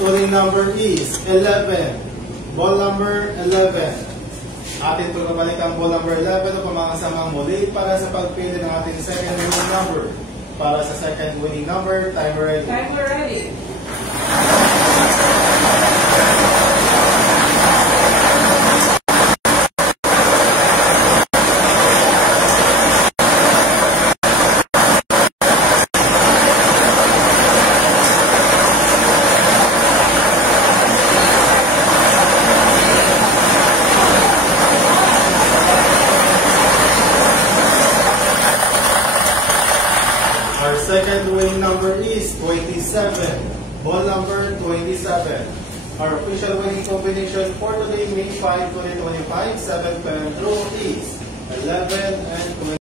winning number is 11. Ball number 11. Atin pagbabalik ang ball number 11 o pamakasamang muli para sa pagpili ng ating second winning number. Para sa second winning number, timer ready. Timer ready. Our second winning number is 27. Ball number 27. Our official winning combination for today, May 5, 2025, 7th draw is 11 and 20.